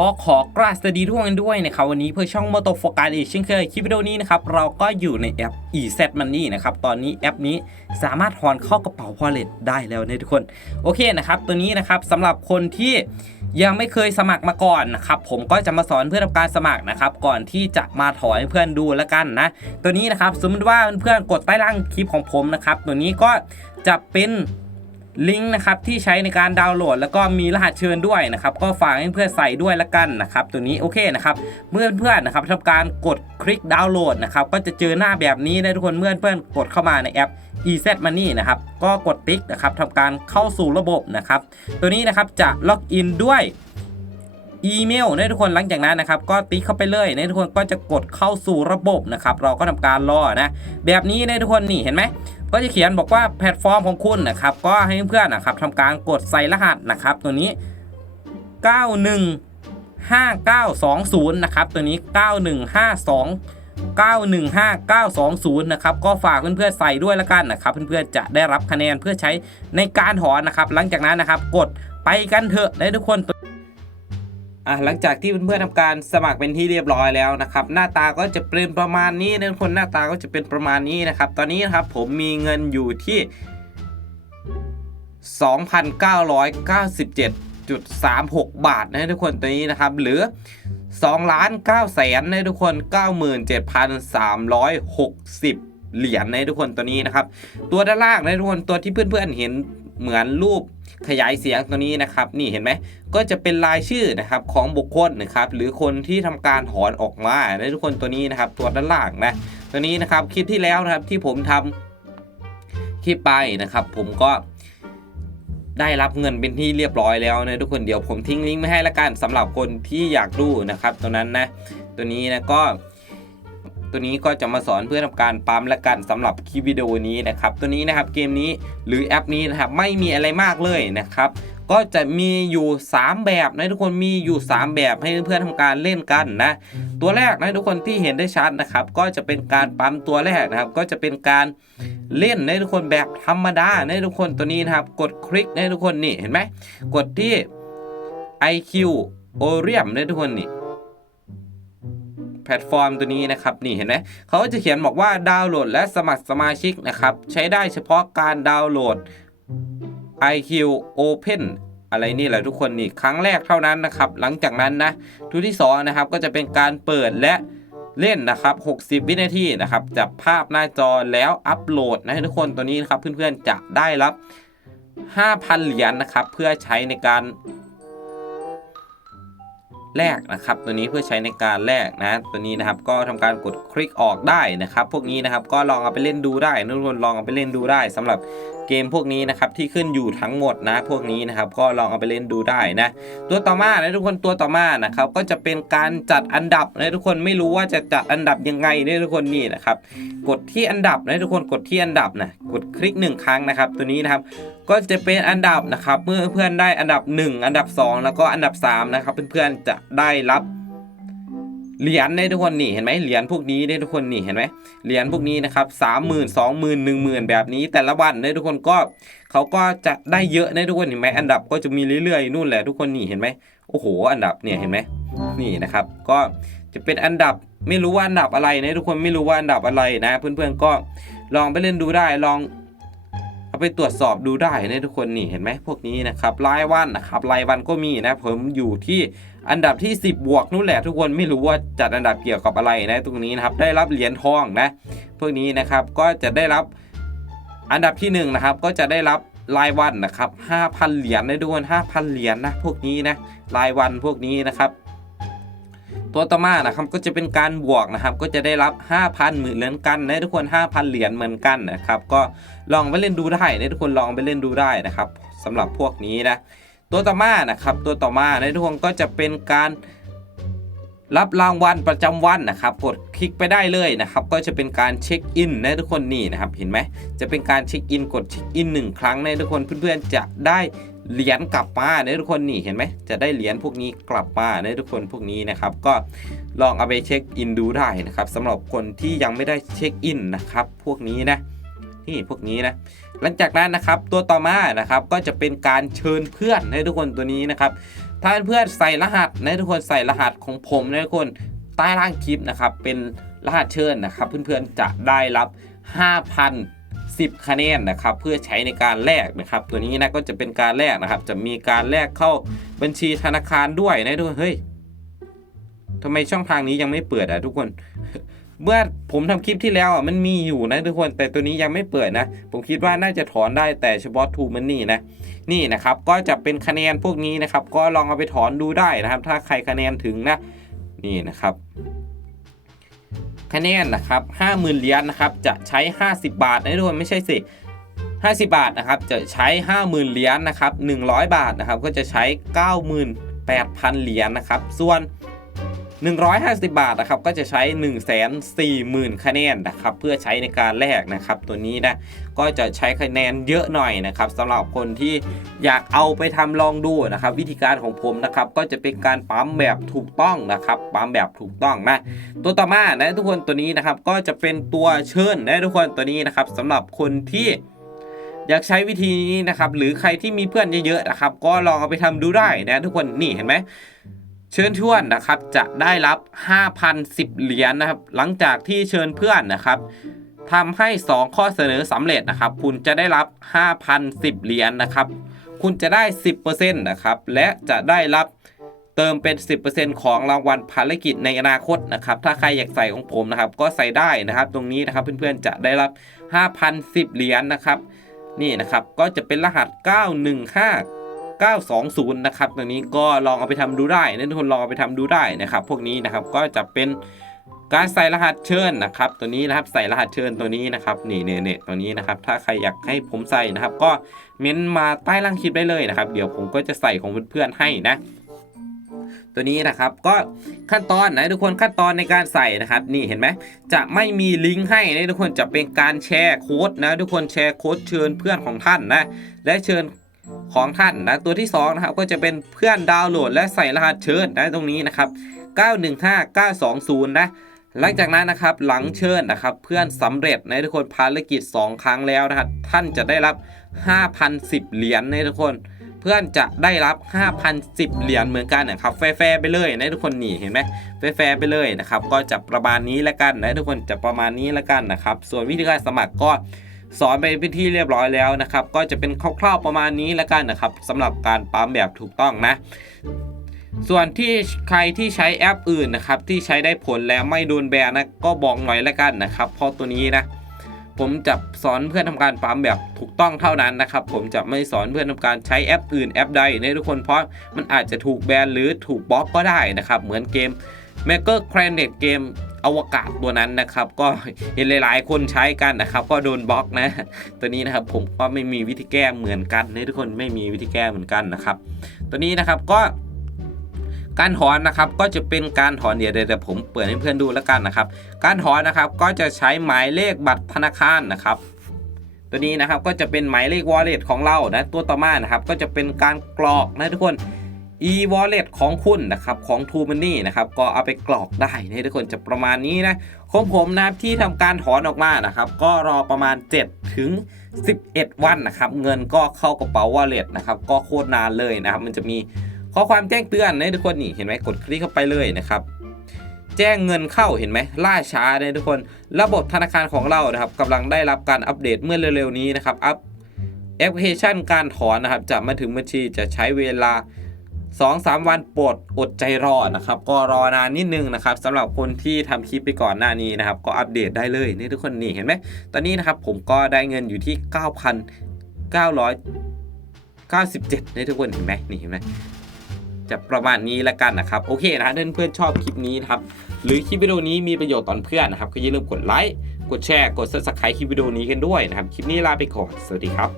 ก็ขอกราบสวัสดีทุกคนด้วยนะครับวันนี้เพื่อช่องมอโตโฟกัสอีกเช่นเคยคลิปวิดีโอนี้นะครับเราก็อยู่ในแอป EZ Money นะครับตอนนี้แอปนี้สามารถถอนเข้ากระเป๋า Wallet ได้แล้วนะทุกคนโอเคนะครับตัวนี้นะครับสำหรับคนที่ยังไม่เคยสมัครมาก่อนนะครับผมก็จะมาสอนเพื่อทำการสมัครนะครับก่อนที่จะมาถอนให้เพื่อนดูแล้วกันนะตัวนี้นะครับสมมติว่าเพื่อนๆกดใต้ล่างคลิปของผมนะครับตัวนี้ก็จะเป็น ลิงก์นะครับที่ใช้ในการดาวน์โหลด แล้วก็มีรหัสเชิญด้วยนะครับก็ฝากให้เพื่อนใส่ด้วยละกันนะครับตัวนี้โอเคนะครับเมื่อเพื่อนๆนะครับทำการกดคลิกดาวน์โหลดนะครับก็จะเจอหน้าแบบนี้นะทุกคนเมื่อเพื่อนๆกดเข้ามาในแอป EZ Money นะครับก็กดติ๊กนะครับทำการเข้าสู่ระบบนะครับตัวนี้นะครับจะล็อกอินด้วย อีเมลนะทุกคนหลังจากนั้นนะครับก็ติ๊กเข้าไปเลยนะทุกคนก็จะกดเข้าสู่ระบบนะครับเราก็ทำการรอนะแบบนี้นะทุกคนนี่เห็นไหมก็จะเขียนบอกว่าแพลตฟอร์มของคุณนะครับก็ให้เพื่อนๆนะครับทำการกดใส่รหัสนะครับตัวนี้ 915920นะครับตัวนี้ 9152 915920นะครับก็ฝากเพื่อนๆใส่ด้วยละกันนะครับเพื่อนๆจะได้รับคะแนนเพื่อใช้ในการถอนนะครับ หลังจากนั้นนะครับกดไปกันเถอะนะทุกคน อะหลังจากที่เพื่อนๆทำการสมัครเป็นที่เรียบร้อยแล้วนะครับ หน้าตาก็จะเป็นประมาณนี้นะทุกคนหน้าตาก็จะเป็นประมาณนี้นะครับ ตอนนี้นะครับผมมีเงินอยู่ที่ 2,997.36 บาทนะทุกคนตัวนี้นะครับ หรือ2ล้าน9แสนนะทุกคน 97,360 เหรียญนะทุกคนตัวนี้นะครับ ตัวด้านล่างนะทุกคนตัวที่เพื่อนๆเห็น เหมือนรูปขยายเสียงตัวนี้นะครับ นี่เห็นไหมก็จะเป็นรายชื่อนะครับของบุคคลนะครับหรือคนที่ทำการถอนออกมานะทุกคนตัวนี้นะครับตัวด้านล่างนะตัวนี้นะครับคลิปที่แล้วนะครับที่ผมทำคลิปไปนะครับ ผมก็ได้รับเงินเป็นที่เรียบร้อยแล้วนะทุกคนเดี๋ยวผมทิ้งลิงก์ไม่ให้ละกันสำหรับคนที่อยากดูนะครับตัวนั้นนะตัวนี้นะก็ ตัวนี้ก็จะมาสอนเพื่อทำการปั๊มและกันสำหรับคลิปวิดีโอนี้นะครับ ตัวนี้นะครับเกมนี้หรือแอปนี้นะครับไม่มีอะไรมากเลยนะครับก็จะมีอยู่ 3 แบบนะทุกคนมีอยู่ 3 แบบให้เพื่อนๆทำการเล่นกันนะ ตัวแรกนะทุกคนที่เห็นได้ชัดนะครับ ก็จะเป็นการปั๊มตัวแรกนะครับ ก็จะเป็นการเล่นนะทุกคนแบบธรรมดานะทุกคนตัวนี้นะครับ กดคลิกนะทุกคนนี่เห็นไหมกดที่ IQ o r i u m นะทุกคนนี่ แพลตฟอร์มตัวนี้นะครับนี่เห็นไหมเขาก็จะเขียนบอกว่าดาวน์โหลดและสมัครสมาชิกนะครับใช้ได้เฉพาะการดาวน์โหลด IQ Open อะไรนี่แหละทุกคนนี่ครั้งแรกเท่านั้นนะครับ หลังจากนั้นนะทุกที่สองนะครับก็จะเป็นการเปิดและเล่นนะครับ 60 วินาทีนะครับจับภาพหน้าจอแล้วอัปโหลดนะทุกคนตัวนี้นะครับเพื่อนๆจะได้รับ 5,000 เหรียญนะครับเพื่อใช้ในการ แรกนะครับ ตัวนี้เพื่อใช้ในการแลกนะ ตัวนี้นะครับก็ทำการกดคลิกออกได้นะครับ พวกนี้นะครับก็ลองเอาไปเล่นดูได้นะทุกคนลองเอาไปเล่นดูได้สำหรับ เกมพวกนี้นะครับที่ขึ้นอยู่ทั้งหมดนะพวกนี้นะครับก็ลองเอาไปเล่นดูได้นะ ตัวต่อมานะทุกคนตัวต่อมานะครับก็จะเป็นการจัดอันดับนะทุกคนไม่รู้ว่าจะจัดอันดับยังไงนะทุกคนนี่นะครับกดที่อันดับนะทุกคนกดที่อันดับนะกดคลิกหนึ่งครั้งนะครับ ตัวนี้นะครับก็จะเป็นอันดับนะครับเมื่อเพื่อนได้อันดับ 1 อันดับ 2 แล้วก็อันดับ3นะครับเพื่อนๆจะได้รับ เหรียญได้ทุกคนนี่เห็นไหมเหรียญพวกนี้ได้ทุกคนนี่เห็นไหมเหรียญพวกนี้นะครับสามหมื่นสองหมื่นหนึ่งหมื่นแบบนี้ แต่ละวันได้ทุกคนก็เขาก็จะได้เยอะได้ทุกคนเห็นไหมอันดับก็จะมีเรื่อยๆนู่นแหละทุกคนนี่เห็นไหมโอ้โห อันดับเนี่ยเห็นไหมนี่นะครับ ก็จะเป็นอันดับไม่รู้ว่าอันดับอะไรนะทุกคนไม่รู้ว่าอันดับอะไรนะ เพื่อนๆก็ลองไปเล่นดูได้ลองเอาไปตรวจสอบดูได้นะทุกคนนี่เห็นไหมพวกนี้นะครับรายวันนะครับรายวันก็มีนะผมอยู่ที่ อันดับที่ 10 บวกนู่นแหละทุกคนไม่รู้ว่าจัดอันดับเกี่ยวกับอะไรนะตรงนี้นะครับได้รับเหรียญทองนะพวกนี้นะครับก็จะได้รับอันดับที่1นะครับก็จะได้รับรายวันนะครับ5,000 เหรียญนะทุกคน5,000 เหรียญนะพวกนี้นะรายวันพวกนี้นะครับตัวต่อมานะครับก็จะเป็นการบวกนะครับ ก็จะได้รับ 5,000เหมือนกันนะทุกคน 5,000 เหรียญเหมือนกันนะครับ ก็ลองไปเล่นดูได้นะทุกคนลองไปเล่นดูได้นะครับสำหรับพวกนี้นะ ตัวต่อมานะครับ ตัวต่อมาในทุกคนก็จะเป็นการรับรางวัลประจำวันนะครับ กดคลิกไปได้เลยนะครับ ก็จะเป็นการเช็คอินนะทุกคนนี่นะครับ เห็นไหมจะเป็นการเช็คอินกดเช็คอินหนึ่งครั้งนะทุกคนเพื่อนๆจะได้เหรียญกลับมานะทุกคนนี่เห็นไหมจะได้เหรียญพวกนี้กลับมานะทุกคนพวกนี้นะครับ ก็ลองเอาไปเช็คอินดูได้นะครับสำหรับคนที่ยังไม่ได้เช็คอินนะครับ พวกนี้นะ นี่พวกนี้นะหลังจากนั้นนะครับตัวต่อมานะครับก็จะเป็นการเชิญเพื่อนให้ทุกคนตัวนี้นะครับถ้าเพื่อนใส่รหัสนะทุกคนใส่รหัสของผมนะทุกคนใต้ล่างคลิปนะครับเป็นรหัสเชิญนะครับเพื่อนๆจะได้รับ 5,010 คะแนนนะครับเพื่อใช้ในการแลกนะครับ ตัวนี้นะก็จะเป็นการแลกนะครับ จะมีการแลกเข้าบัญชีธนาคารด้วยนะทุกคนเฮ้ยทำไมช่องทางนี้ยังไม่เปิดอะทุกคน เมื่อผมทำคลิปที่แล้วอะมันมีอยู่นะทุกคนแต่ตัวนี้ยังไม่เปิดนะ ผมคิดว่าน่าจะถอนได้แต่เฉพาะทูมันนี่นะนี่นะครับก็จะเป็นคะแนนพวกนี้นะครับ ก็ลองเอาไปถอนดูได้นะครับ ถ้าใครคะแนนถึงนะนี่นะครับคะแนนนะครับ50,000เหรียญนะครับจะใช้ 50 บาทนะทุกคนไม่ใช่สิ50 บาทนะครับจะใช้ 50,000เหรียญนะครับ100 บาทนะครับก็จะใช้ 98,000 เหรียญนะครับส่วน 150 บาทนะครับก็จะใช้ 140,000 คะแนนนะครับเพื่อใช้ในการแลกนะครับตัวนี้นะก็จะใช้คะแนนเยอะหน่อยนะครับสำหรับคนที่อยากเอาไปทำลองดูนะครับวิธีการของผมนะครับก็จะเป็นการปั๊มแบบถูกต้องนะครับปั๊มแบบถูกต้องนะตัวต่อมานะทุกคนตัวนี้นะครับก็จะเป็นตัวเชิญนะทุกคนตัวนี้นะครับสำหรับคนที่อยากใช้วิธีนี้นะครับหรือใครที่มีเพื่อนเยอะๆนะครับก็ลองเอาไปทำดูได้นะทุกคนนี่เห็นไหม เชิญชวนนะครับจะได้รับ 5,010 เหรียญนะครับ หลังจากที่เชิญเพื่อนนะครับทำให้ 2 ข้อเสนอสำเร็จนะครับ คุณจะได้รับ 5,010 เหรียญนะครับ คุณจะได้ 10%นะครับ และจะได้รับเติมเป็น 10%ของรางวัลภารกิจในอนาคตนะครับ ถ้าใครอยากใส่ของผมนะครับ ก็ใส่ได้นะครับ ตรงนี้นะครับเพื่อนๆจะได้รับ 5,010 เหรียญนะครับ นี่นะครับก็จะเป็นรหัส 915 920 นะครับตัวนี้ก็ลองเอาไปทำดูได้นะทุกคนลองเอาไปทำดูได้นะครับ พวกนี้นะครับก็จะเป็นการใส่รหัสเชิญนะครับ ตัวนี้นะครับใส่รหัสเชิญตัวนี้นะครับนี่เนี่ยเนี่ยตัวนี้นะครับ ถ้าใครอยากให้ผมใส่นะครับ ก็เม้นมาใต้ล่างคลิปได้เลยนะครับ เดี๋ยวผมก็จะใส่ของเพื่อนๆให้นะตัวนี้นะครับก็ขั้นตอนนะทุกคนขั้นตอนในการใส่นะครับ นี่เห็นไหมจะไม่มีลิงก์ให้นะทุกคนจะเป็นการแชร์โค้ดนะทุกคนแชร์โค้ดเชิญเพื่อนของท่านนะและเชิญ ของท่านนะตัวที่2นะครับก็จะเป็นเพื่อนดาวน์โหลดและใส่รหัสเชิญนะตรงนี้นะครับ 915920 นะหลังจากนั้นนะครับหลังเชิญนะครับเพื่อนสำเร็จนะทุกคนภารกิจ 2 ครั้งแล้วนะครับท่านจะได้รับ 5,010 เหรียญนะทุกคน เพื่อนจะได้รับ 5,010 เหรียญเหมือนกันนะครับแฟร์ไปเลยนะทุกคนนี่เห็นไหมแฟร์ไปเลยนะครับก็จะประมาณนี้แล้วกันนะทุกคนจะประมาณนี้แล้วกันนะครับส่วนวิธีการสมัครก็ สอนไปเป็นที่เรียบร้อยแล้วนะครับ ก็จะเป็นคร่าวๆประมาณนี้แล้วกันนะครับสำหรับการปั๊มแบบถูกต้องนะ ส่วนที่ใครที่ใช้แอปอื่นนะครับที่ใช้ได้ผลแล้วไม่โดนแบนนะก็บอกหน่อยแล้วกันนะครับเพราะตัวนี้นะผมจะสอนเพื่อนทำการปั๊มแบบถูกต้องเท่านั้นนะครับ ผมจะไม่สอนเพื่อนทำการใช้แอปอื่นแอปใดนะทุกคนเพราะมันอาจจะถูกแบนหรือถูกบล็อกก็ได้นะครับ เหมือนเกม m a k e r c r a n e t เกม อวกาศตัวนั้นนะครับ ก็เห็นหลายๆ คนใช้กันนะครับ ก็โดนบล็อกนะ ตัวนี้นะครับผมก็ไม่มีวิธีแก้เหมือนกันนะทุกคนไม่มีวิธีแก้เหมือนกันนะครับ ตัวนี้นะครับก็การถอนนะครับก็จะเป็นการถอนเดี๋ยวเดี๋ยวผมเปิดให้เพื่อนดูแล้วกันนะครับ การถอนนะครับก็จะใช้หมายเลขบัตรธนาคารนะครับ ตัวนี้นะครับก็จะเป็นหมายเลข wallet ของเรานะตัวต่อมานะครับก็จะเป็นการกรอกนะทุกคน e-wallet ของคุณนะครับของ t ู m o n e y นะครับก็เอาไปกรอกได้นะทุกคนจะประมาณนี้นะของผมนะครับที่ทำการถอนออกมานะครับก็รอประมาณ 7 ถึง 11 วันนะครับเงินก็เข้ากระเป๋า wallet นะครับก็โคตรนานเลยนะครับมันจะมีข้อความแจ้งเตือนนะทุกคนนี่เห็นไหมกดคลิกเข้าไปเลยนะครับแจ้งเงินเข้าเห็นไหมล่าช้าเลยทุกคนระบบธนาคารของเรานะครับกำลังได้รับการอัปเดตเมื่อเร็วๆนี้นะครับอัพแอปพลิเคชันการถอนนะครับจะมาถึงบัญชีจะใช้เวลา 2-3 วันปรดอดใจรอนะครับ ก็รอนานนิดนึงนะครับสำหรับคนที่ทำคลิปไปก่อนหน้านี้นะครับ ก็อัปเดตได้เลยนี่ทุกคนนี่เห็นไหมตอนนี้นะครับผมก็ได้เงินอยู่ที่ 9,997นี่ทุกคนเห็นไหมนี่เห็นไหมจะประมาณนี้แล้วกันนะครับ โอเคนะเพื่อนๆชอบคลิปนี้นะครับ หรือคลิปวิดีโอนี้มีประโยชน์ต่อเพื่อนนะครับ ก็อย่าลืมกดไลค์ กดแชร์ กด subscribe คลิปวิดีโอนี้กันด้วยนะครับ คลิปนี้ลาไปก่อน สวัสดีครับ